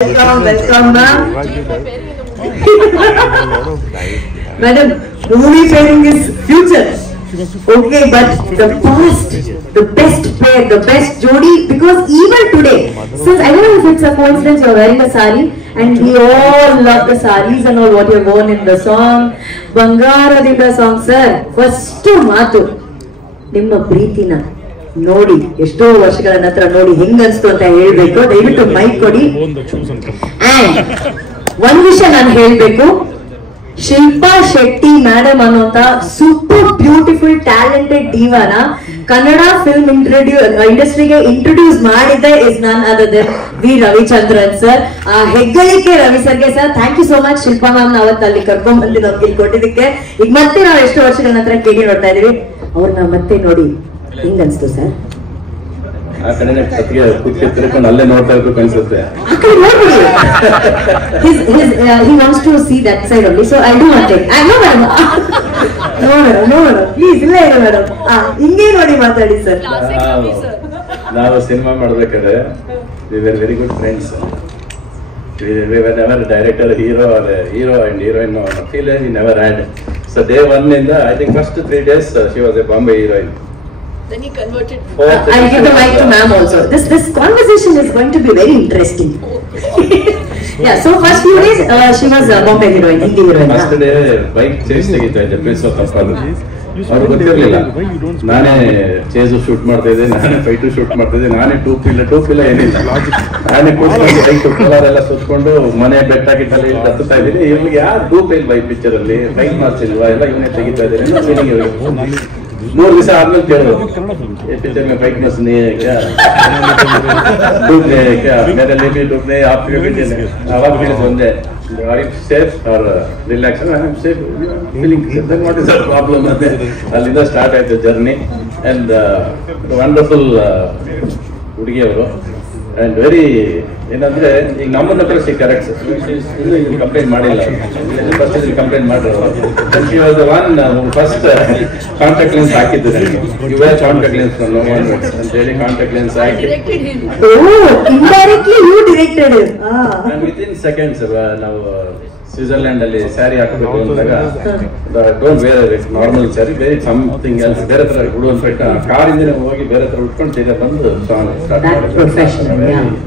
Welcome, ma'am. Madam, movie pairing is future. Okay, but the past, the best pair, the best jodi, because even today, since I don't know if it's a coincidence you're wearing a sari, and we all love the saris and all what you've worn in the song. Bangaradinda song, sir. First maatu, nimma preetina. ನೋಡಿ ಎಷ್ಟೋ ವರ್ಷಗಳ ನಂತರ ನೋಡಿ ಹೆಂಗನ್ಸ್ತು ಅಂತ ಹೇಳ್ಬೇಕು. ದಯವಿಟ್ಟು mic ಕೊಡಿ. And ಒಂದ್ ವಿಷಯ ನಾನು ಹೇಳ್ಬೇಕು, ಶಿಲ್ಪಾ ಶೆಟ್ಟಿ ಮೇಡಮ್ ಅನ್ನೋಂತ ಸೂಪರ್ ಬ್ಯೂಟಿಫುಲ್ ಟ್ಯಾಲೆಂಟೆಡ್ ಡಿವಾನ ಕನ್ನಡ ಫಿಲ್ಮ್ ಇಂಡಸ್ಟ್ರಿಗೆ ಇಂಟ್ರೊಡ್ಯೂಸ್ ಮಾಡಿದ್ದೆ is none other than V Ravichandran sir. ಆ ಹೆಗ್ಗಳಿಕೆ ರವಿ ಸರ್ಗೆ sir, thank you so much. Shilpa ma'am ಅವತ್ತು ಅಲ್ಲಿ ಕರ್ಕೊಂಡ್ ಬಂದು ನಮ್ಗೆ ಇಲ್ಲಿ ಕೊಟ್ಟಿದ್ದಕ್ಕೆ. ಈಗ ಮತ್ತೆ ನಾವು ಎಷ್ಟೋ ವರ್ಷಗಳ ನಂತರ ಕೇಳಿ ನೋಡ್ತಾ ಇದೀವಿ ಅವ್ರನ್ನ ಮತ್ತೆ ನೋಡಿ ಹೆಂಗ ಅನ್ಸ್ತು ಸರ್? ಆ ಕಡೆ ಕೂತ್ಕೊಂಡು ಅಲ್ಲೇ ನೋಡ್ತಾ ಇರ್ಬೇಕು ಅನ್ಸುತ್ತೆ. He wants to see that side only, so I do want it. No madam, no madam, please ಇಲ್ಲ ಇಲ್ಲ madam. ಹಿಂಗೆ ನೋಡಿ ಮಾತಾಡಿ ಸರ್. ನಾವು ಸಿನಿಮಾ ಮಾಡ್ಬೇಕಾದ್ರೆ we were very good friends. We were never director, hero and heroine. No, feeling we never had. So day one in the, I think first 3 days she was a Bombay heroine. Then he converted. I'll give the mic to ma'am also. This conversation is going to be very interesting. Yeah, so first few days she was a Bombay heroine, Hindi heroine. First day bike chase ತೆಗಿತಾ ಇದ್ದೆ prince of ತಪ್ಪಾಲು. ಅವ್ರು ಗೊತ್ತಿರಲಿಲ್ಲ ನಾನೇ chase shoot ಮಾಡ್ತಾ ಇದ್ದೆ, ನಾನೇ fight shoot ಮಾಡ್ತಾ ಇದ್ದೆ, ನಾನೇ ಟೂ ಫೀಲ ಏನಿಲ್ಲ, ನಾನೇ ಕೂತ್ಕೊಂಡು ಬೈಕ್ ಕಲರೆಲ್ಲ ಸುತ್ಕೊಂಡು ಮನೆ ಬೆಟ್ಟ ಗಿಟ್ಟಲ್ಲಿ ಹತ್ತುತ್ತಾ ಇದ್ದೀನಿ. ಇವ್ರಿಗೆ ಯಾರು ಟೂ ಫೀಲ್ ಬೈಕ್ ಪಿಕ್ಚರ್ ಅಲ್ಲಿ ಬೈಕ್ ಮಾಡ್ತಿಲ್ವಾ, ಎಲ್ಲ ಇವನೇ ತೆಗಿತಾ ಇದ್ದೀನಿ. 3 ದಿವಸ ಆದ್ಮೇಲೆ ಕೇಳಿದ್ರು पिक्चर में बाइक में सुनिए क्या डूबने क्या मेरे लिए भी डूबने आपके भी डूबने आवाज भी सुनते are you safe or relaxed? I am safe, feeling safe. Then what is the problem? ಅಲ್ಲಿಂದ ಸ್ಟಾರ್ಟ್ ಆಯ್ತು ಜರ್ನಿ. ಅಂಡ್ ವಂಡರ್ಫುಲ್ ಹುಡುಗಿ ಅವರು ಅಂಡ್ ವೆರಿ ಏನಂದ್ರೆ ಈಗ ನಮ್ಮನ್ನ ಕಳಿಸಿ ಕರೆಕ್ಟ್ ಕಂಪ್ಲೇಂಟ್ ಮಾಡಿಲ್ಲ, ಫಸ್ಟ್ ಕಂಪ್ಲೇಂಟ್ ಮಾಡಿರೋದು. She was the one first contact lens ಹಾಕಿದ್ದು ನನಗೆ. ಯು ವೇರ್ ಕಾಂಟ್ಯಾಕ್ಟ್ ಲೆನ್ಸ್ ಅಂತ ಹೇಳಿ ಕಾಂಟ್ಯಾಕ್ಟ್ ಲೆನ್ಸ್ ಹಾಕಿ ವಿತಿನ್ ಸೆಕೆಂಡ್ಸ್ ನಾವು ಸ್ವಿಟ್ಜರ್ಲ್ಯಾಂಡ್ ಅಲ್ಲಿ ಸ್ಯಾರಿ ಹಾಕಬೇಕು ಅಂದಾಗ ಡೋಂಟ್ ವೇರ್ ನಾರ್ಮಲ್ ಸ್ಯಾರಿ, ಬೇರೆ ಸಮಥಿಂಗ್ ಎಲ್ಸ್ ಬೇರೆ ತರ ಉಡು ಅಂತ ಕಾರಿಂದ ಹೋಗಿ ಬೇರೆ ತರ ಉಟ್ಕೊಂಡು ಸೀದಾ ಬಂದು ಸಾಂಗ್ ಸ್ಟಾರ್ಟ್ ಮಾಡಿದ್ರು.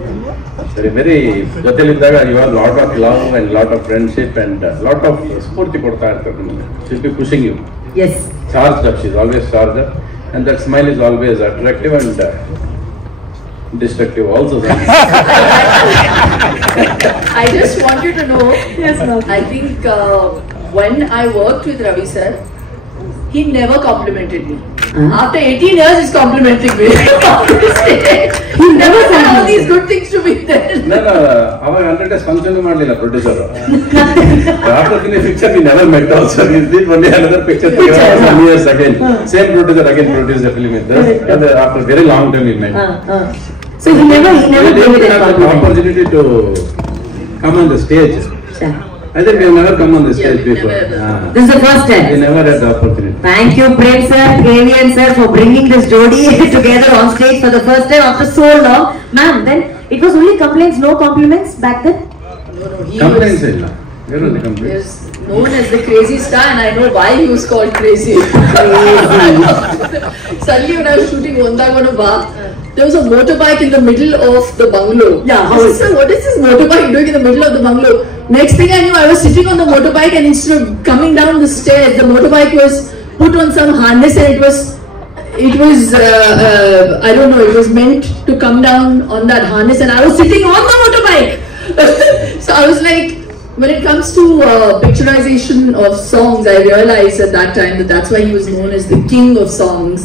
ವೆರಿ ಜೊತೆಲಿದ್ದಾಗ ಇವಾಗ lot of love and lot of friendship and lot of ಸ್ಫೂರ್ತಿ ಕೊಡ್ತಾ ಇರ್ತಾರೆ ನಿಮಗೆ. She'll be pushing you. Yes. Charged up, she is always charged up, and that smile is always attractive and destructive also. I just want you to know. Yes, ma'am. I think when I worked with Ravi sir, he never complimented me. After 18 years, he's complimenting me. He never said all these good things to me then. No, aವಾಗ 100 days function ಮಾಡಲಿಲ್ಲ producer. After the picture we never met also. We did only another picture some years again. Same producer again produced the film with us. And after very long time we met. So he never gave it an opportunity to come on the stage. I think we have never come on the stage before. This is the first time. We never had the opportunity. Thank you, Prem sir, Avian sir, for bringing this jodi together on stage for the first time after so long. Ma'am, then it was only complaints, no compliments back then? No, he Complaints illa. Where are the complaints? was known as the crazy star, and I know why he was called crazy. Suddenly when I was shooting Ondagonu Ba, there was a motorbike in the middle of the bungalow. Yeah. I said, sir, what is this motorbike doing in the middle of the bungalow? Next thing I knew, I was sitting on the motorbike, and instead of coming down the stairs, the motorbike was put on some harness, and it was I don't know, it was meant to come down on that harness, and I was sitting on the motorbike. So I was like, when it comes to picturization of songs, I realized at that time that that's why he was known as the king of songs.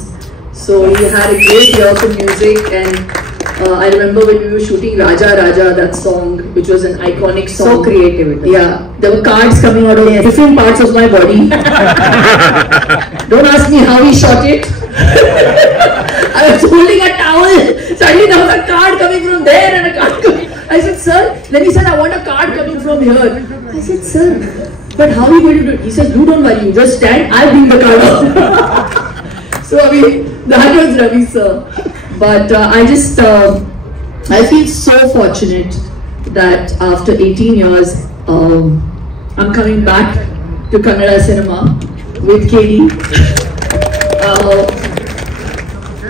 So he had a great ear for music, and I remember when we were shooting Raja Raja, that song, which was an iconic song. So creative. Yeah, there were cards coming out of different parts of my body. Don't ask me how he shot it. I was holding a towel. Suddenly there was a card coming from there and a card coming. I said, sir. Then he said, I want a card coming from here. I said, sir, but how are you going to do it? He said, you don't worry. You just stand. I'll bring the card. So I mean, that was Ravi sir. But I feel so fortunate that after 18 years, I'm coming back to Kannada cinema with KD.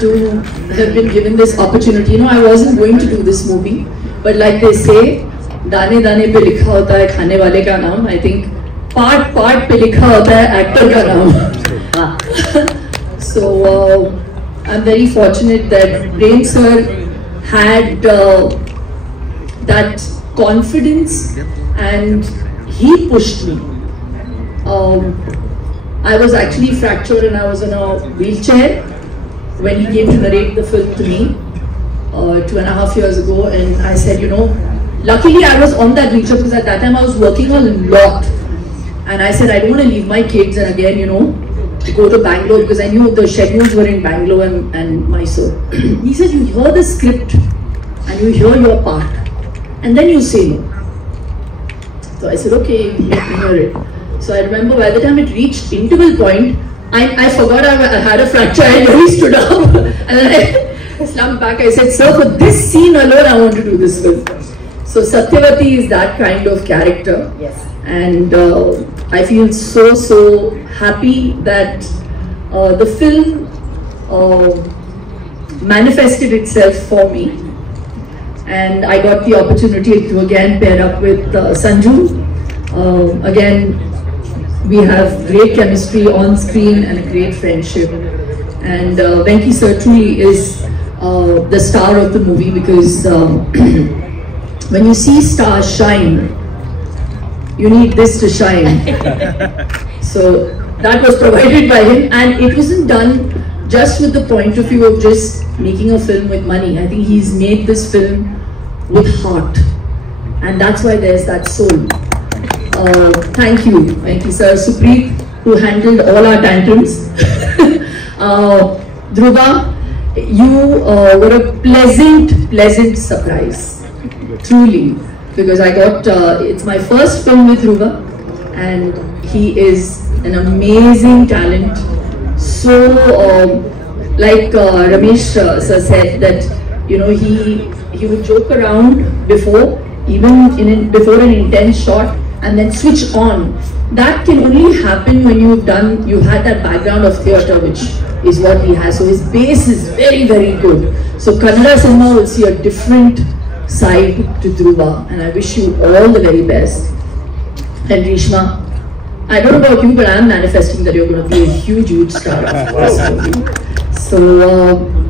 To have been given this opportunity. You know, I wasn't going to do this movie, but like they say, दाने दाने पे लिखा होता है खाने वाले का नाम. I think part पे लिखा होता है actor का नाम. So I'm very fortunate that Prem sir had that confidence and he pushed me. I was actually fractured and I was in a wheelchair when he came to narrate the film to me 2.5 years ago, and I said, you know, luckily I was on that wheelchair because at that time I was working a lot, and I said I don't want to leave my kids and again, you know, go to Bangalore because I knew the schedules were in Bangalore and Mysore. He said, you hear the script and you hear your part and then you say no. So I said, okay, let me hear it. So I remember by the time it reached interval point, I forgot I had a fracture. I really stood up and then I slumped back. I said, sir, for this scene alone, I want to do this film. So Satyavati is that kind of character. Yes. And I feel so happy that the film manifested itself for me. And I got the opportunity to again pair up with Sanju. Again, we have great chemistry on screen and a great friendship. And Venki sir truly is the star of the movie because when you see stars shine, you need this to shine. So that was provided by him, and it wasn't done just with the point of view of just making a film with money. I think he's made this film with heart, and that's why there's that soul. Thank you sir. Supreet, who handled all our tantrums. Dhruva, you were a pleasant surprise, truly, because I got, it's my first film with Dhruva, and he is an amazing talent. So, like Ramesh sir said that, you know, he would joke around before an intense shot, and then switch on. That can only happen when you had that background of theatre, which is what he has. So his base is very good. So Kannada cinema will see a different side to Dhruva, and I wish you all the very best. And Rishma, I don't know about you, but I'm manifesting that you're going to be a huge star after this movie. So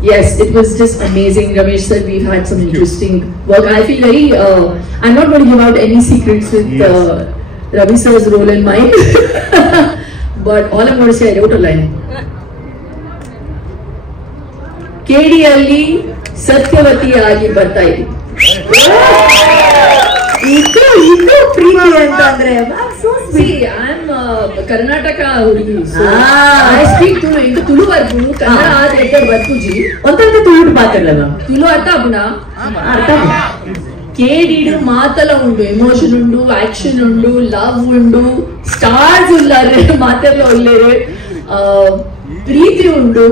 yes, it was just amazing. Ramesh said we've had some interesting work. I feel very, I'm not going to give out any secrets with Ravi sir's role and mine. But all I'm going to say, I wrote a line. KD alli Satyavati agi barta idi. ಇದು ಪ್ರೀತಿ ಅಂತಂದ್ರೆ See, I'm Karnataka ಹುಡುಗಿ. So I speak Tulu. ಇದು ತುಳು ವರ್ಗು ಕನ್ನಡ ಆದ್ರೆ ಬರ್ಕುಜಿ. ಒಂದಂತ ತುಳು ಮಾತಾಡಲ್ಲ. ತುಳು ಅರ್ಥ ಅಪ್ಪನ? ಅರ್ಥ. కేడీడు మాతల ఉండు, ఎమోషన్ ఉండు, యాక్షన్ ఉండు, లవ్ ఉండు, స్టార్స్ ఉల్లారు మాతల్లో ఉల్లేరు, ಪ್ರೀತಿ ಉಂಡು.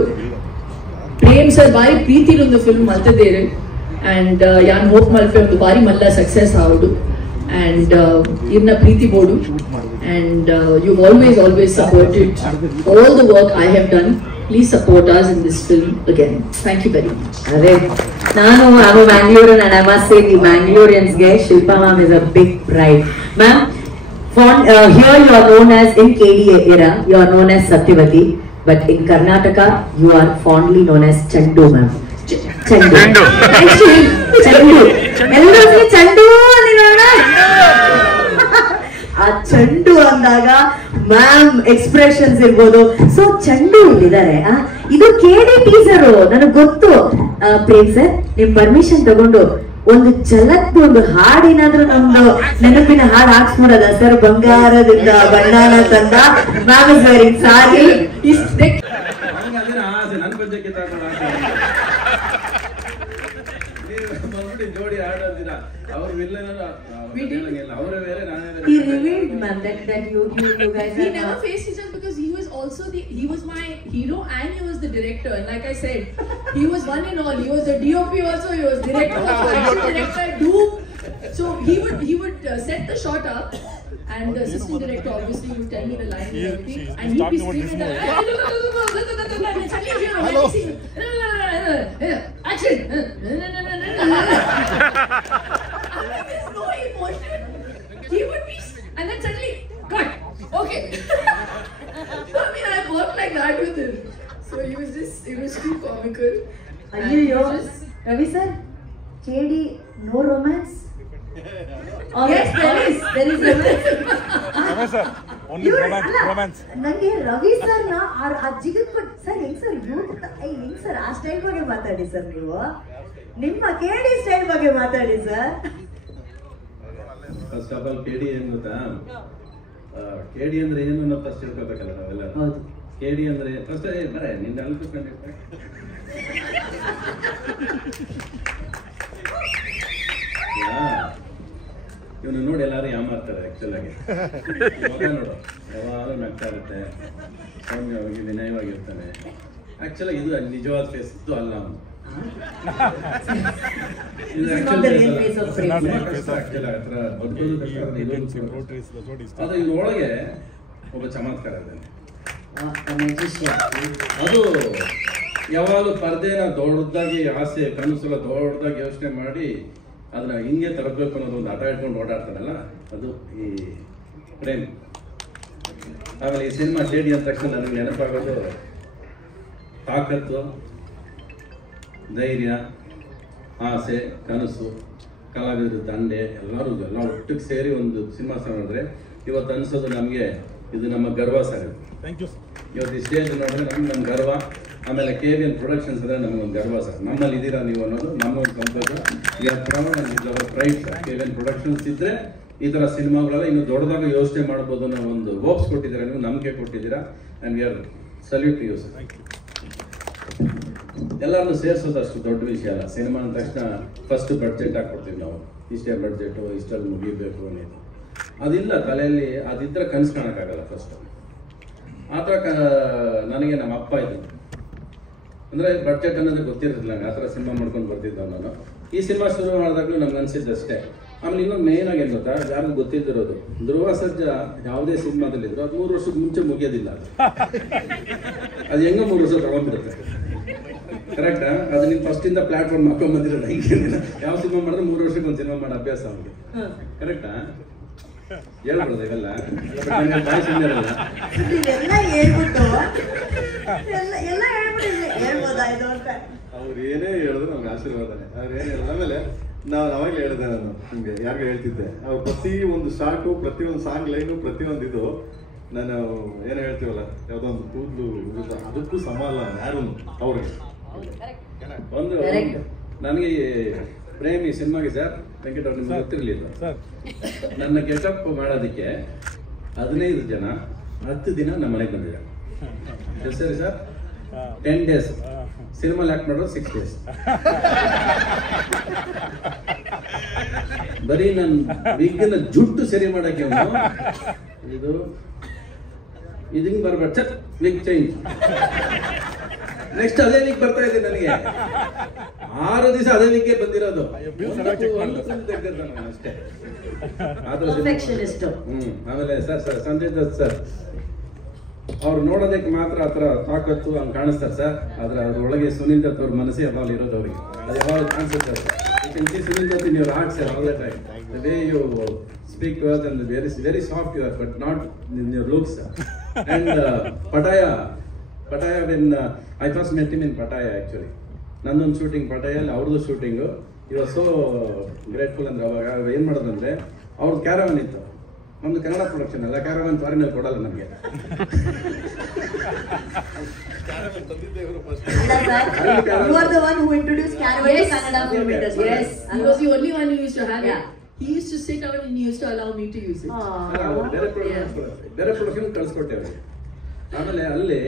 ಪ್ರೇಮ್ ಸರ್ ಬಾರಿ ಪ್ರೀತಿ ಒಂದು ಫಿಲ್ಮ್ ಮಲ್ತದೇರು, ಅಂಡ್ ಯಾನ್ ಹೋಪ್ ಮಲ್ಪೆ ಒಂದು ಬಾರಿ ಮಲ್ಲ success ಆവുಡು, and irna preeti bodu, and you've always supported all the work I have done. Please support us in this film again. Thank you very much. ನಾನು I'm a Bangalorean, and I must say the Bangaloreans ge Shilpa ma'am is a big pride. Ma'am, here you are known as, in KD era you are known as Satyavati, but in Karnataka you are fondly known as Chandu ma'am. Chandu. ಎಲ್ಲರೂ ಚಂಡು ಅಂದಿರೋಣ. ಆ ಚಂಡು ಅಂದಾಗ ma'am expressions ಇರ್ಬೋದು. So ಚಂಡು ಇದ್ದಾರೆ. ಇದು KD teaser ನನಗೆ ಗೊತ್ತು. ಪ್ರೇಮ್ ಸರ್, ನಿಮ್ ಪರ್ಮಿಷನ್ ತಗೊಂಡು ಒಂದು ಝಲಕ್ದು ಒಂದು ಹಾಡೇನಾದ್ರೂ ನಮ್ದು ನೆನಪಿನ ಹಾಡು ಹಾಕ್ಸ್ಬಿಡೋದ ಸರ್? ಬಂಗಾರದಿಂದ ಬಣ್ಣನ ತಂದ ಮ್ಯಾಮ್ ಇಸ್ ವೇರಿಂಗ್ ಸಾರಿ. ಜೋಡಿ ಆಡೋದಿಲ್ಲ ಅವ್ರ We He revealed, ma'am, that you guys. We never faced each other because he was also he was my hero and he was the director. And like I said, he was one in all. He was the DOP also. He was director also, action director, Doom. So he would set the shot up, and the assistant director obviously would tell me the line and everything, and he'd be screaming the line. And suddenly you know, when he sees, action. There's no emotion. He would be, and then suddenly cut. Okay. So I mean, I worked like that with him. So it was too comical. Ayyo, Ravi sir, KD, no romance? Yes, there is romance. Ramesh sir, only romance. ನನಗೆ Ravi sir ನ ಆ ಜಿಗತ್ sir ಹೆಂಗ್ sir ಹೆಂಗ್ sir ಆ style ಬಗ್ಗೆ ಮಾತಾಡಿ sir ನೀವು ನಿಮ್ಮ KD ಸ್ಟೈಲ್ ಬಗ್ಗೆ ಮಾತಾಡಿ sir. First of all KD ಏನ್ ಗೊತ್ತಾ, KD ಅಂದ್ರೆ ಏನು ಅನ್ನೋ ಫಸ್ಟ್ ತಿಳ್ಕೊಬೇಕಲ್ಲ ನಾವೆಲ್ಲ. ಹೌದು. KD ಅಂದ್ರೆ ಫಸ್ಟ್ ಬರೇ ನಿನ್ನ ಅಲ್ಲಿ ಕೂತ್ಕೊಂಡಿರ್ತಾರೆ. ಇವನು ನೋಡಿ ಎಲ್ಲಾರು ಯಾಮಾರ್ತಾರೆ ಆಕ್ಚುಲ್ ಆಗಿ. ಮಗ ನೋಡು ಯಾವಾಗಲೂ ನಗ್ತಾ ಇರುತ್ತೆ, ಸೌಮ್ಯವಾಗಿ ವಿನಯವಾಗಿರ್ತಾನೆ. ಆಕ್ಚುಲ್ ಇದು ನಿಜವಾದ ಫೇಸ್ ಇದು ಅಲ್ಲ ಅವನು. ಅದು ಇವ್ರೊಳಗೆ ಒಬ್ಬ ಚಮತ್ಕಾರ ಇದ್ದಾನೆ. ಅದು ಯಾವಾಗಲೂ ಪರ್ದೆನ ದೊಡ್ಡದಾಗಿ ಆಸೆ ಕನಸೆಲ್ಲ ದೊಡ್ಡದಾಗಿ ಯೋಚನೆ ಮಾಡಿ ಅದನ್ನ ಹಿಂಗೆ ತರಬೇಕು ಅನ್ನೋದು ಒಂದು ಆಟ ಇಟ್ಕೊಂಡು ಓಡಾಡ್ತಾನಲ್ಲ, ಅದು ಈ ಪ್ರೇಮ್. ಆಮೇಲೆ ಈ ಸಿನಿಮಾ KD ಅಂದ ತಕ್ಷಣ ನನಗೆ ನೆನಪಾಗೋದು ತಾಕತ್ತು, ಧೈರ್ಯ, ಆಸೆ, ಕನಸು, ಕಲಾವಿದರು, ದಂಡೆ ಎಲ್ಲ ಒಟ್ಟಿಗೆ ಸೇರಿ ಒಂದು ಸಿನಿಮಾ ನೋಡಿದ್ರೆ ಇವತ್ತು ಅನಿಸೋದು ನಮಗೆ ಇದು ನಮ್ಮ ಗರ್ವ ಸರ್. ಇವತ್ತು ಈ ಸ್ಟೇಜ್ ನೋಡಿದ್ರೆ ನಮ್ಮ ಗರ್ವ. ಆಮೇಲೆ KVN ಪ್ರೊಡಕ್ಷನ್ಸ್ ಅಂದರೆ ನಮಗೊಂದು ಗರ್ವ ಸರ್. ನಮ್ಮಲ್ಲಿ ಇದ್ದೀರಾ ನೀವು ಅನ್ನೋದು ನಮ್ಮ ಒಂದು ಸಂತೋಷ. Pride sir. KVN ಪ್ರೊಡಕ್ಷನ್ಸ್ ಇದ್ದರೆ ಈ ಥರ ಸಿನಿಮಾಗಳೆಲ್ಲ ಇನ್ನು ದೊಡ್ಡದಾಗಿ ಯೋಚನೆ ಮಾಡ್ಬೋದು ಅನ್ನೋ ಒಂದು ಹೋಪ್ಸ್ ಕೊಟ್ಟಿದ್ದೀರಾ, ನೀವು ನಂಬಿಕೆ ಕೊಟ್ಟಿದ್ದೀರಾ. And we are salute you sir. ಎಲ್ಲರನ್ನೂ ಸೇರಿಸೋದು ಅಷ್ಟು ದೊಡ್ಡ ವಿಷಯ ಅಲ್ಲ. ಸಿನಿಮಾ ಅಂದ ತಕ್ಷಣ ಫಸ್ಟ್ ಬಡ್ಜೆಟ್ ಹಾಕ್ಕೊಡ್ತೀವಿ ನಾವು, ಇಷ್ಟೇ ಬಡ್ಜೆಟು, ಇಷ್ಟಲ್ಲಿ ಮುಗಿಬೇಕು ಅನ್ನೋದು ಅದಿಲ್ಲ ತಲೆಯಲ್ಲಿ. ಅದಿದ್ದರೆ ಕನಸು ಕಾಣೋಕ್ಕಾಗಲ್ಲ ಫಸ್ಟು. ಆ ಥರ ನನಗೆ ನಮ್ಮ ಅಪ್ಪ ಇದ್ದು ಅಂದರೆ ಬಡ್ಜೆಟ್ ಅನ್ನೋದು ಗೊತ್ತಿರೋದಿಲ್ಲ ನಂಗೆ. ಆ ಥರ ಸಿನಿಮಾ ಮಾಡ್ಕೊಂಡು ಬರ್ತಿದ್ದ ನಾನು. ಈ ಸಿನಿಮಾ ಶುರು ಮಾಡಿದಾಗಲೂ ನಮ್ಗೆ ಅನಿಸಿದ್ದು ಅಷ್ಟೇ. ಆಮೇಲೆ ಇನ್ನೊಂದು ಮೇನ್ ಆಗಿ ಏನು ಗೊತ್ತಾ, ಯಾರಿಗೂ ಗೊತ್ತಿದ್ದಿರೋದು, ಧ್ರುವ ಸರ್ಜಾ ಯಾವುದೇ ಸಿನಿಮಾದಲ್ಲಿದ್ರು ಅದು 3 ವರ್ಷದ ಮುಂಚೆ ಮುಗಿಯೋದಿಲ್ಲ. ಅದು ಹೆಂಗೆ 3 ವರ್ಷ ತಗೊಂಡ್ಬಿಡುತ್ತೆ. ಕರೆಕ್ಟಾ? ಅದು ನೀನು ಫಸ್ಟಿಂದ ಪ್ಲಾಟ್ಫಾರ್ಮ್ ಹಾಕೊಂಡ್ಬಂದಿರೋದು. ಹಿಂಗೇನಿಲ್ಲ, ಯಾವ ಸಿನಿಮಾ ಮಾಡಿದ್ರೆ 3 ವರ್ಷಕ್ಕೆ ಒಂದು ಸಿನಿಮಾ ಮಾಡೋ ಅಭ್ಯಾಸ ಅವ್ರಿಗೆ. ಕರೆಕ್ಟಾ? ಹೇಳ್ಬಿಡೋದು ಇವೆಲ್ಲ ಬಾಯಿಸಿರಲ್ಲ. ಅವ್ರು ಏನೇ ಹೇಳಿದ್ರು ನಮ್ಗೆ ಆಶೀರ್ವಾದನೆ. ಅವ್ರು ಏನೇ ಹೇಳಿದ ಆಮೇಲೆ ನಾವು ಅವಾಗಲೇ ಹೇಳಿದೆ, ನಾನು ನಿಮಗೆ ಯಾರಿಗೂ ಹೇಳ್ತಿದ್ದೆ, ಅವ್ರು ಪ್ರತಿ ಒಂದು ಶಾರ್ಟು, ಪ್ರತಿಯೊಂದು ಸಾಂಗ್ ಲೈನು, ಪ್ರತಿಯೊಂದು ಇದು ನಾನು ಏನು ಹೇಳ್ತೀವಲ್ಲ, ಯಾವುದೋ ಒಂದು ಕೂದಲು ಅದಕ್ಕೂ ಸಮ ಅಲ್ಲ ಯಾರು ಅವ್ರಿಗೆ. ಒಂದು ನನಗೆ ಪ್ರೇಮಿ ಸಿನಿಮಾಗೆ ಸರ್ ವೆಂಕಟ ಅವ್ರು ನಿಮ್ಗೆ ಗೊತ್ತಿರಲಿಲ್ಲ, ನನ್ನ ಗೆಟಪ್ ಮಾಡೋದಕ್ಕೆ 15 ಜನ 10 ದಿನ ನಮ್ಮ ಮನೆಗೆ ಬಂದಿದ್ದಾರೆ. ಸರಿ ಸರ್, 10 days. ಸಿನಿಮಾ ಆಕ್ಟ್ ಮಾಡೋದು 6 days. ಬರೀ ನನ್ನ ವಿಗ್ನ ಜುಟ್ಟು ಸರಿ ಮಾಡಕ್ಕೆ ಇದು ಹಿಂಗ್ ಬರ್ಬೇಡ, ಚಟ್ ವಿಗ್ ಚೇಂಜ್. ನೆಕ್ಸ್ಟ್ ಅದೇ ವೀಕ್ ಬರ್ತಾ ಇದೆ ನನಗೆ. 6 ದಿವಸ ಅದೇ ವೀಕ್ಗೆ ಬಂದಿರೋದು ಅಷ್ಟೇ. ಆಮೇಲೆ ಸರ್ ಸಂಜಯ್ ದತ್ ಸರ್ ಅವ್ರು ನೋಡೋದಕ್ಕೆ ಮಾತ್ರ ಆ ಥರ ತಾಕತ್ತು ಹಂಗೆ ಕಾಣಿಸ್ತಾರೆ ಸರ್. ಆದ್ರೆ ಅದ್ರೊಳಗೆ ಸುನೀಲ್ ದತ್ ಅವ್ರ ಮನಸ್ಸು ಯಾವಾಗ ಇರೋದು ಅವ್ರಿಗೆ, ಅದು ಯಾವಾಗ ಕಾಣಿಸುತ್ತೆ sir. Sunil Dutt in your arts all the time. The way you speak to us and very soft you are, but not in your looks. And Pattaya, when I first met him in Pattaya actually. ನಂದೊಂದು shooting ಪಟಾಯಲ್ಲಿ, ಅವ್ರದ್ದು shooting. You are so grateful. ಅಂದ್ರೆ ಅವಾಗ ಏನು ಮಾಡೋದಂದ್ರೆ ಅವ್ರದ್ದು caravan ಇತ್ತು, ನಮ್ದು ಕನ್ನಡ ಪ್ರೊಡಕ್ಷನ್ ಅಲ್ಲ, ಕ್ಯಾರವನ್ ಫಾರಿನಲ್ಲಿ ಕೊಡಲ್ಲ ನಮಗೆ. You are the one who introduced caravan to Kannada film industry. Yes, he was the only one who used to have it. He used to sit out and he used to allow me to use it. ಬೇರೆ production ಕಳಿಸ್ಕೊಟ್ಟೆ. ಆಮೇಲೆ ಅಲ್ಲಿ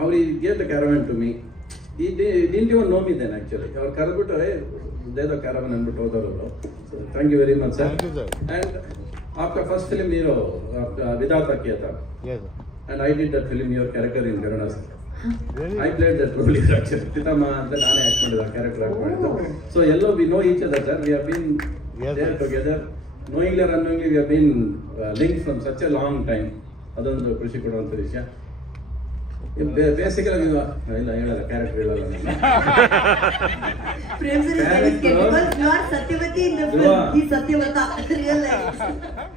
ಅವ್ರಿಗೆ get caravan to me. He didn't even know me then actually. ಅವ್ರು ಕರೆದ್ಬಿಟ್ಟು ದೇದೋ caravan ಅಂದ್ಬಿಟ್ಟು ಹೋದವರು. Thank you very much sir. And after first film hero Vidhata ಕೇತ, and I did that film your character in Garuda sir. I played that role actually. Pitama ಅಂತ ನಾನೇ act ಮಾಡಿದ character act ಮಾಡಿದ್ದು. So yellow we know each other sir. We have been They are together. Knowingly or unknowingly, we have been linked from such a long time. ಅದೊಂದು ಖುಷಿ ಕೊಡುವಂಥ ವಿಷಯ. Basically ನೀವು ಇಲ್ಲ ಹೇಳಲ್ಲ, ಕ್ಯಾರೆಕ್ಟರ್ ಹೇಳಲ್ಲ.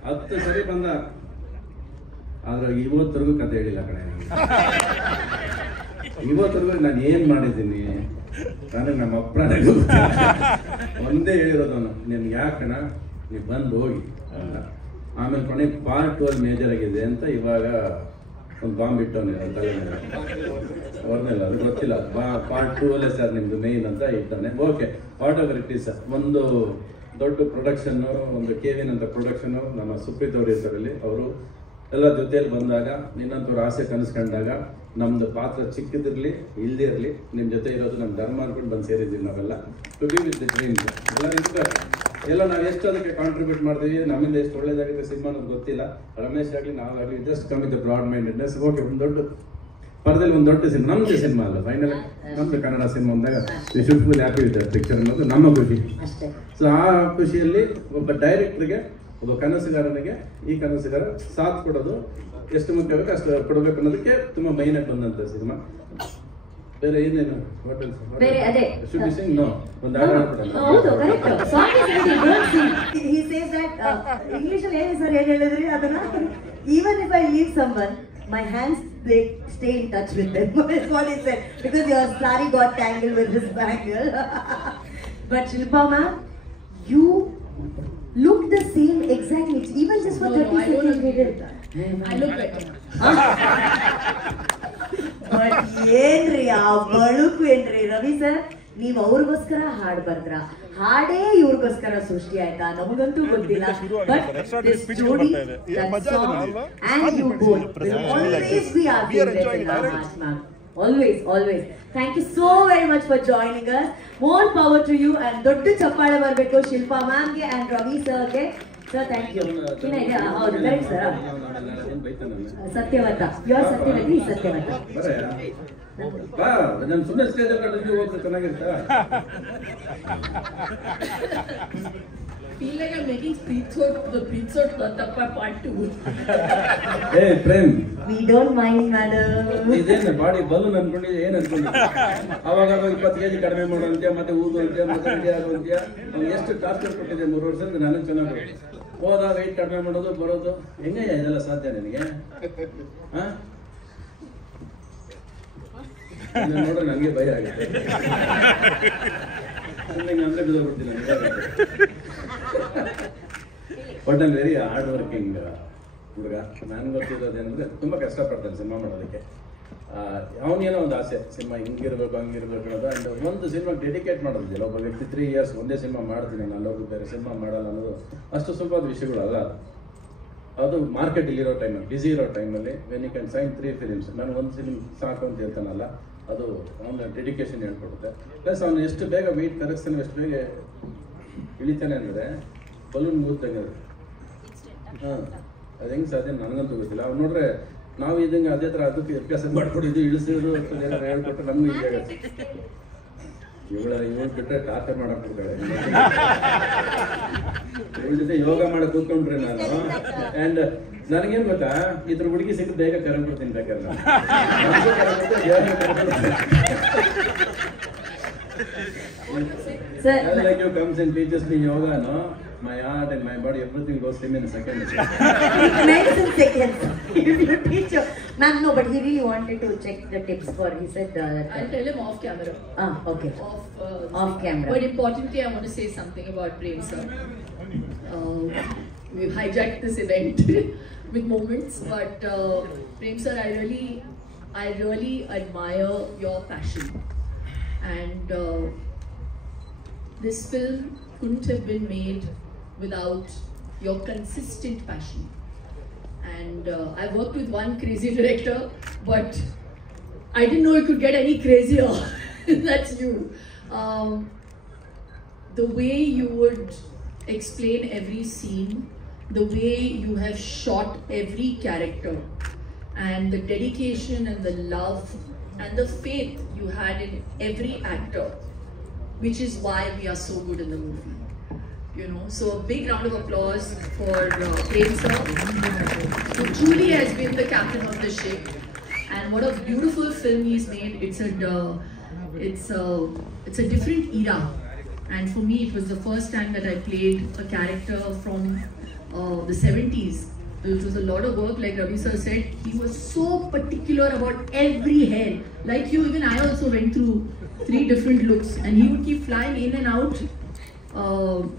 ಹತ್ತು ಸರಿ ಬಂದ, ಆದ್ರೆ ಇವತ್ತರೆಗೂ ಕತೆ ಹೇಳಿಲ್ಲ ಕಣೆ. ಇವತ್ತರೆಗೂ ನಾನು ಏನ್ ಮಾಡಿದ್ದೀನಿ, ನನಗೆ ನಮ್ಮ ಅಪ್ಪನಿಗೂ ಒಂದೇ ಹೇಳಿರೋದು, ನಿಮ್ಗೆ ಯಾಕಣ ನೀವು ಬಂದು ಹೋಗಿ ಅಂತ. ಆಮೇಲೆ ಕೊನೆಗೆ ಪಾರ್ಟ್ 2 ಮೇಜರ್ ಆಗಿದೆ ಅಂತ ಇವಾಗ ಒಂದು ಬಾಂಬ್ ಇಟ್ಟವನೇ ತಲೆ ಮೇಲೆ, ಅವ್ರನ್ನೆಲ್ಲ ಅದು ಗೊತ್ತಿಲ್ಲ. ಪಾರ್ಟ್ 2 ಅಲ್ಲೇ ಸರ್ ನಿಮ್ದು ಮೇಯ್ನ್ ಅಂತ ಇದ್ದಾನೆ. Okay, what ever it is. ಒಂದು ದೊಡ್ಡ ಪ್ರೊಡಕ್ಷನ್ನು, ಒಂದು KVN ಅಂತ ಪ್ರೊಡಕ್ಷನ್ನು, ನಮ್ಮ ಸುಪ್ರೀತ್ ಅವರು ಹೆಸರಲ್ಲಿ ಅವರು ಎಲ್ಲ ಜೊತೆಯಲ್ಲಿ ಬಂದಾಗ, ನಿನ್ನಂತವ್ರು ಆಸೆ ಕನಸ್ಕೊಂಡಾಗ, ನಮ್ದು ಪಾತ್ರ ಚಿಕ್ಕದಿರಲಿ ಇಲ್ಲದೇ ಇರಲಿ, ನಿಮ್ಮ ಜೊತೆ ಇರೋದು ನಮ್ಮ ಧರ್ಮ ಅನ್ಕೊಂಡು ಬಂದು ಸೇರಿದ್ದೀವಿ ನಾವೆಲ್ಲ. To be with the dreams ಎಲ್ಲ ನಾವು ಎಷ್ಟು ಅದಕ್ಕೆ ಕಾಂಟ್ರಿಬ್ಯೂಟ್ ಮಾಡ್ತೀವಿ, ನಮ್ಮಿಂದ ಎಷ್ಟು ಒಳ್ಳೇದಾಗುತ್ತೆ ಸಿನಿಮಾ ಅನ್ನೋದು ಗೊತ್ತಿಲ್ಲ. ರಮೇಶ್ ಆಗಲಿ ನಾವಾಗಲಿ just come with broad mindedness. Okay, ಒಂದು ದೊಡ್ಡ ಪರದಲ್ಲಿ ಒಂದು ದೊಡ್ಡ ಸಿನಿಮಾ, ನಮ್ಮದು ಸಿನಿಮಾ ಅಲ್ಲ, ಫೈನಲ್ ನಮ್ಮದು ಕನ್ನಡ ಸಿನಿಮಾ ಅಂದಾಗ we should full happy with that picture ಅನ್ನೋದು ನಮ್ಮ ಖುಷಿ. ಸೊ ಆ ಖುಷಿಯಲ್ಲಿ ಒಬ್ಬ ಡೈರೆಕ್ಟ್ರಿಗೆ, ಒಬ್ಬ ಕನಸುಗಾರನಿಗೆ ಈ ಕನಸುಗಾರ ಸಾಥ್ ಕೊಡೋದು ಎಷ್ಟು ಮುಖ್ಯ ಬೇಕು ಅಷ್ಟು ಕೊಡಬೇಕು ಅನ್ನೋದಕ್ಕೆ ತುಂಬಾ ಮೈನ್ ಆಗಿ ಬಂದಂತ ಸಿನಿಮಾ. ಬೇರೆ ಏನೇನು ಬೇರೆ ಅದೇ should we sing? No, ಒಂದು ಹಾಡು ಹಾಡ್ಬಿಡೋಣ. ಹೌದು, correct. Song is ready, don't Singh. He says that English ಅಲ್ಲಿ ಏನು ಸರ್ ಏನು ಹೇಳಿದ್ರಿ ಅದನ್ನ, even if I leave someone, my hands they stay in touch with them. That's what he said, because your sari got tangled with his bangle. But Shilpa ma'am, you look the same exactly, even just for 30 seconds. I look better. But ಏನ್ರಿ ಆ ಬಳುಕು ಏನ್ರಿ Ravi sir, ನೀವ್ ಅವ್ರಿಗೋಸ್ಕರ ಹಾಡ್ ಬರ್ದ್ರ, ಹಾಡೇ ಇವ್ರಿಗೋಸ್ಕರ ಸೃಷ್ಟಿ ಆಯ್ತಾ ನಮಗಂತೂ ಗೊತ್ತಿಲ್ಲ. ಬಟ್ ದಿಸ್ ಜೋಡಿ, that song and you both will always be our favorites in our hearts, ma'am. Always. Thank you so very much for joining us. More power to you, and ದೊಡ್ಡ ಚಪ್ಪಾಳೆ ಬರಬೇಕು ಶಿಲ್ಪಾ ಮ್ಯಾಮ್ ಗೆ and Ravi sir ಗೆ. Sir thank you. ಹೌದು correct sir. ಸತ್ಯವತ, your Satyavati, ಸತ್ಯವತ. ನಾನು ಸುಮ್ಮನೆ ಸ್ಟೇಜ್ ಅಲ್ಲಿ ಹೋಗ್ತಾರೆ ಚೆನ್ನಾಗಿರ್ತಾ. Feel like I'm making the Preetsot Tappa part 2. Hey, Prem. We don't mind, madam. ಇದೇನು ಬಾಡಿ ಬಲೂನ್ ಅನ್ಕೊಂಡಿದ್ದೆ, ಏನ್ ಅನ್ಕೊಂಡಿದ್ದೆ? ಅವಾಗ 20 kg ಕಡಿಮೆ ಮಾಡೋಂತ್ಯ, ಮತ್ತೆ ಊದು ಅಂತ್ಯ, ಮತ್ತೆ ರೆಡಿ ಆಗೋಂತ್ಯ. ಅವ್ನು ಎಷ್ಟು ಟಾರ್ಚರ್ ಕೊಟ್ಟಿದ್ದೆ 3 ವರ್ಷದಿಂದ, ನನಗೆ ಚೆನ್ನಾಗಿ ಹೋದ ವೆಯ್ಟ್ ಕಡಿಮೆ ಮಾಡೋದು ಬರೋದು. ಹೆಂಗಯ್ಯ ಇದೆಲ್ಲ ಸಾಧ್ಯ ನಿನಗೆ? ನೋಡ್ರೆ ನನಗೆ ಭಯ ಆಗುತ್ತೆ. ಅಂದ್ರೆ ಬಿದ್ದೋಗ್ಬಿಡ್ತೀನಿ ನನಗೆ. But I'm very hard working ಹುಡುಗ. ನನ್ಗೆ ಗೊತ್ತಿರೋದೇನಂದ್ರೆ ತುಂಬ ಕಷ್ಟಪಡ್ತಾನೆ ಸಿನಿಮಾ ಮಾಡೋದಕ್ಕೆ. ಅವನೇನೋ ಒಂದು ಆಸೆ, ಸಿನಿಮಾ ಹಿಂಗಿರ್ಬೇಕು ಹಂಗಿರ್ಬೇಕು ಅನ್ನೋದು. ಆ್ಯಂಡ್ ಒಂದು ಸಿನಿಮಾ ಡೆಡಿಕೇಟ್ ಮಾಡೋದಿಲ್ಲ ಒಬ್ಬ ವ್ಯಕ್ತಿ. 3 years ಒಂದೇ ಸಿನಿಮಾ ಮಾಡ್ತೀನಿ ನಾನು, ಅಲ್ಲೋಗಿ ಬೇರೆ ಸಿನಿಮಾ ಮಾಡಲ್ಲ ಅನ್ನೋದು ಅಷ್ಟು ಸುಲಭವಾದ ವಿಷಯಗಳಲ್ಲ. ಅದು ಮಾರ್ಕೆಟ್ ಇಲ್ಲಿರೋ ಟೈಮಲ್ಲಿ, ಬ್ಯುಸಿ ಇರೋ ಟೈಮಲ್ಲಿ, when you can sign 3 films, ನಾನು ಒಂದು ಫಿಲ್ಮ್ ಸಾಕು ಅಂತ ಹೇಳ್ತಾನಲ್ಲ, ಅದು ಅವನ ಡೆಡಿಕೇಶನ್ ಹೇಳ್ಕೊಡುತ್ತೆ. ಪ್ಲಸ್ ಅವನು ಎಷ್ಟು ಬೇಗ ವೆಯ್ಟ್ ಕರಗಿಸ್ತಾನೆ, ಎಷ್ಟು ಬೇಗ ಇಳಿತಾನೆ ಅಂದರೆ ಬಲೂನ್ ಊದ್ದಂಗೆ. ಹಾಂ, ಅದು ಹೆಂಗೆ ಸಾಧ್ಯ ನನಗಂತೂ ಗೊತ್ತಿಲ್ಲ. ಅವ್ನು ನೋಡ್ರೆ ನಾವು ಇದ್ದಂಗೆ ಅದೇ ಥರ ಅದಕ್ಕೆ ಅಭ್ಯಾಸ ಮಾಡ್ಕೊಡಿದ್ದು, ಇಳಿಸಿದ್ರು ಏನಾರು ಹೇಳ್ಕೊಟ್ರೆ ನಮಗೂ ಈಗ ಆಗುತ್ತೆ. ಇವಳು ಬಿಟ್ಟರೆ ಟಾರ್ಚರ್ ಮಾಡಕ್ ಬಿಡ್ತಾಳೆ. ಇವಳ ಜೊತೆ ಯೋಗ ಮಾಡಕ್ ಕೂತ್ಕೊಂಡ್ರೆ ನಾನು. ಆ್ಯಂಡ್ ನನಗೇನು ಗೊತ್ತಾ, ಇದ್ರ ಹುಡುಗಿ ಸಿಕ್ಕ ಬೇಗ ಕರೆಂಬಿಡ್ತೀನಿ ಬೇಕಾದ್ರೆ. Like you comes and teaches me yoga, no? My heart and my body, everything goes slim in seconds. Nice in seconds. If you teach you. Ma'am, no, but he really wanted to check the tips for, he said I'll tell him off camera. Okay. Off camera. But importantly, I want to say something about Prem sir. We've hijacked this event with moments, but Prem sir, I really admire your passion. And this film couldn't have been made without your consistent passion. And I worked with one crazy director, but I didn't know it could get any crazier. That's you. The way you would explain every scene, the way you have shot every character, and the dedication and the love and the faith you had in every actor, which is why we are so good in the movie. you know. So a big round of applause for Prem sir, who truly has been the captain of the ship. And what a beautiful film he's made. It's a different era. And for me, it was the first time that I played a character from the 70s. It was a lot of work, like Ravi sir said. He was so particular about every hair. Like you, even I also went through 3 different looks, and he would keep flying in and out.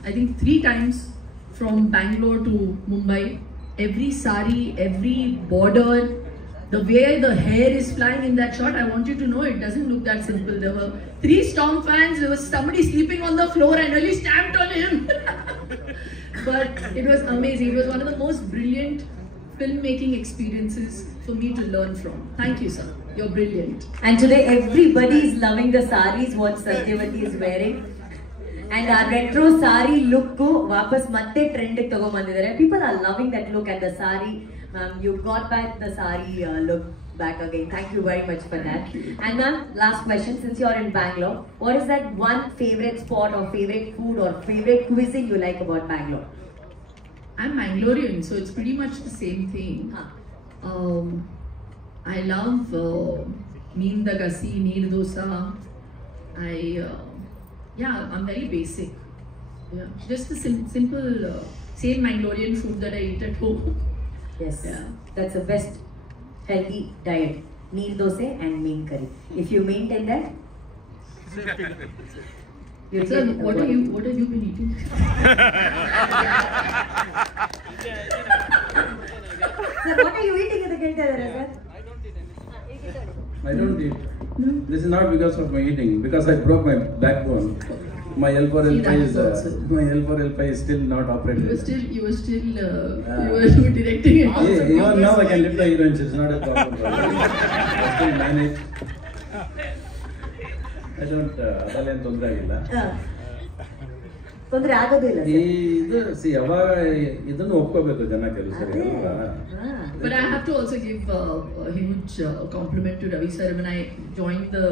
I think 3 times from Bangalore to Mumbai. Every sari, every border, the way the hair is flying in that shot, I want you to know it doesn't look that simple. There were 3 storm fans, there was somebody sleeping on the floor and really stamped on him. But it was amazing. It was one of the most brilliant filmmaking experiences for me to learn from. Thank you, sir. You're brilliant. And today everybody is loving the saris what Satyavati is wearing. And our retro sari look vapas matte trend ge tagobandidare. People are loving that look and the sari. You got back the sari look back again. Thank you very much for that. And ma'am, last question, since you're in Bangalore, what is that one favorite spot or favorite food or favorite cuisine you like about Bangalore? I'm Mangalorean, so it's pretty much the same thing. I love neen da gasi, neer dosa. I'm very basic. Yeah, just the simple, same Mangalorean food that I eat at home. Yes, Yeah. that's the best healthy diet. Neer dosa and meen curry. If you maintain that, you Sir, get what have you been eating? Sir, what are you eating at the sir? I don't eat. This is not because of my eating, because I broke my backbone. My L4 See, that L5 is also- my L4 L5 is still not operating. You were directing it. Even now I can lift the heroines, it's not a problem. I still manage. I don't, ಅದಲ್ಲೇನು ತೊಂದರೆ ಆಗಿಲ್ಲ. ತೊಂದರೆ ಆಗೋದಿಲ್ಲ ಇದು ಯಾವಾಗ ಇದನ್ನು ಒಪ್ಕೋಬೇಕು ಜನ ಕೆಲವು ಸರಿ ಅಲ್ವಾ? But I have to also give a huge compliment to Ravi sir. When I joined the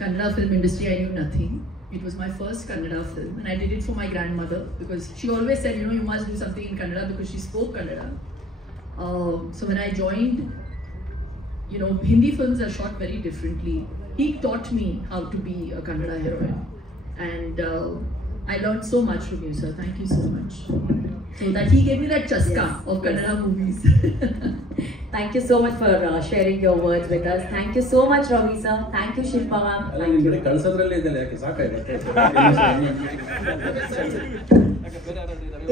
Kannada film industry, I knew nothing. It was my first Kannada film, and I did it for my grandmother because she always said, you must do something in Kannada because she spoke Kannada. So when I joined, Hindi films are shot very differently. He taught me how to be a Kannada heroine, and I learned so much from you, sir. Thank you so much. So that he gave me that chaska of Kannada movies. Thank you so much for sharing your words with us. Thank you so much, Ravi sir. Thank you, Shilpa ma'am. ಅಲ್ಲ Thank ನಿಮ್ you. ಕಡೆ ಕಳ್ಸೋದ್ರಲ್ಲೇ ಇದೆಲ್ಲ ಯಾಕೆ ಸಾಕಾಯ್ತು?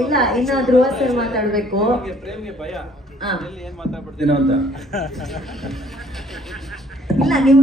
ಇಲ್ಲ ಇನ್ನು ಧ್ರುವ sir ಮಾತಾಡ್ಬೇಕು. ಪ್ರೇಮ್ಗೆ ಭಯ ಹಾ. ಎಲ್ಲಿ ಏನ್ ಮಾತಾಡ್ಬಿಡ್ತೀನಿ ದಿನ ಅಂತ ಇಲ್ಲ ನೀವು